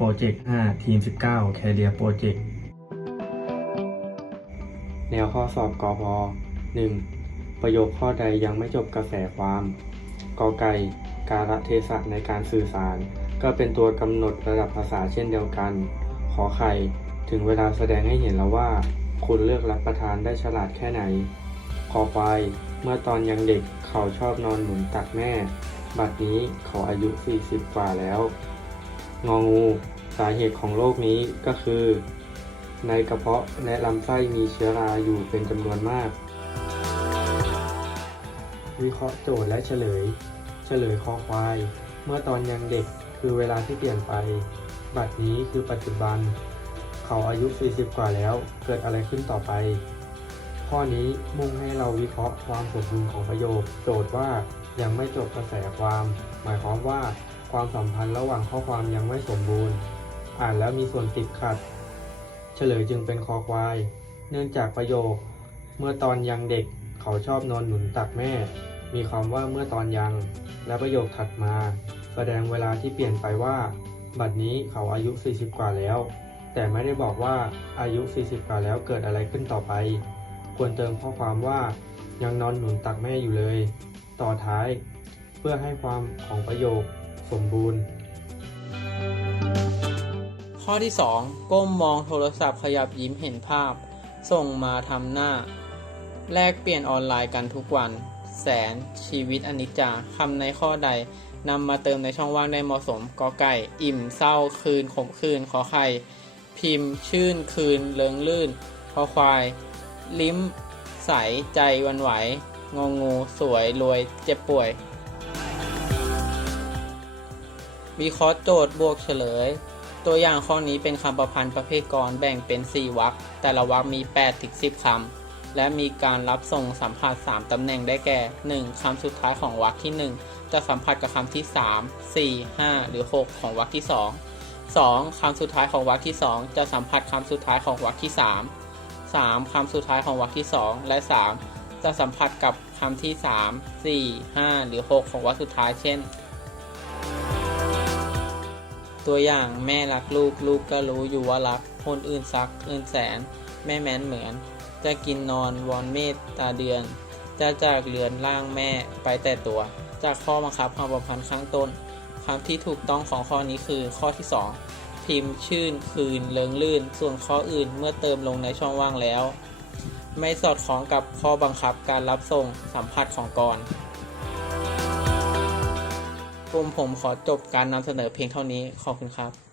โปรเจกต์ 5 ทีม 19 แคเรียโปรเจกต์ แนวข้อสอบกพ 1. ประโยคข้อใดยังไม่จบกระแสความ กอไก่ กาลเทศะในการสื่อสาร ก็เป็นตัวกำหนดระดับภาษาเช่นเดียวกัน ขอไข่ ถึงเวลาแสดงให้เห็นแล้วว่า คุณเลือกรับประทานได้ฉลาดแค่ไหนคอควายเมื่อตอนยังเด็กเขาชอบนอนหนุนตักแม่ บัดนี้เขาอายุ 40 กว่าแล้ว งองูสาเหตุของโรคนี้ก็คือ ในกระเพาะและลำไส้มีเชื้อราอยู่เป็นจำนวนมาก วิเคราะห์โจทย์และเฉลย เฉลยคอควาย เมื่อตอนยังเด็กคือเวลาที่เปลี่ยนไป บัดนี้คือปัจจุบัน เขาอายุ 40 กว่าแล้ว เกิดอะไรขึ้นต่อไป ข้อนี้มุ่งให้เราวิเคราะห์ความสมบูรณ์ของประโยค โจทย์ว่ายังไม่จบกระแสความ หมายความว่า ความสัมพันธ์ระหว่างข้อความยังไม่สมบูรณ์ อ่านแล้วมีส่วนติดขัด เฉลยจึงเป็นคอควาย เนื่องจากประโยค เมื่อตอนยังเด็กเขาชอบนอนหนุนตักแม่ มีความว่าเมื่อตอนยัง และประโยคถัดมา แสดงเวลาที่เปลี่ยนไปว่า บัดนี้เขาอายุ 40 กว่าแล้ว แต่ไม่ได้บอกว่าอายุ 40 กว่าแล้วเกิดอะไรขึ้นต่อไป ควรเติมข้อความว่า ยังนอนหนุนตักแม่อยู่เลย ต่อท้าย เพื่อให้ความของประโยค สมบูรณ์ ข้อที่ 2 ก้มมองโทรศัพท์ขยับยิ้มเห็นภาพ ส่งมาทำหน้า แลกเปลี่ยนออนไลน์กันทุกวัน แสน ชีวิตอนิจจาคำในข้อใดนำมาเติมในช่องว่างได้เหมาะสมกอไก่ อิ่มเศร้าคืนขมคืนขอไข่พิมพ์ ชื่นคืนเลิงลื่นคอควาย ลิ้ม ใส ใจวันไหว งองู สวยรวยเจ็บป่วย วิเคราะห์โจทย์บวกเฉลย ตัวอย่างข้อนี้เป็นคำประพันธ์ประเภทกรแบ่งเป็น 4วรรคแต่ละวรรคมี8ถึง10 คำ และมีการรับส่งสัมผัส 3 ตำแหน่งได้แก่ 1. คำสุดท้ายของวรรคที่ 1 จะสัมผัสกับคำที่ 3 4 5 หรือ 6 ของวรรคที่ 2 2. คำสุดท้ายของวรรคที่ 2 จะสัมผัสคำสุดท้ายของวรรคที่ 3 3. คำสุดท้ายของวรรคที่ 2 และ 3 จะสัมผัสกับคำที่ 3 4 5 หรือ 6 ของวรรคสุดท้ายเช่น ตัวอย่างแม่รักลูกลูกก็รู้อยู่ว่ารัก คนอื่นซักอื่นแสน แม่แม้นเหมือน จะกินนอนวอนเมตตาเดือน จะจากเรือนล่างแม่ไปแต่ตัว จากข้อบังคับคำประพันธ์ข้างต้นคำที่ถูกต้องของข้อนี้คือข้อที่ 2 พิมพ์ชื่นคืนเลิงลื่น ส่วนข้ออื่นเมื่อเติมลงในช่องว่างแล้ว ไม่สอดคล้องกับข้อบังคับการรับส่งสัมผัสของกร กลุ่มผมขอจบการนำเสนอเพียงเท่านี้ ขอบคุณครับ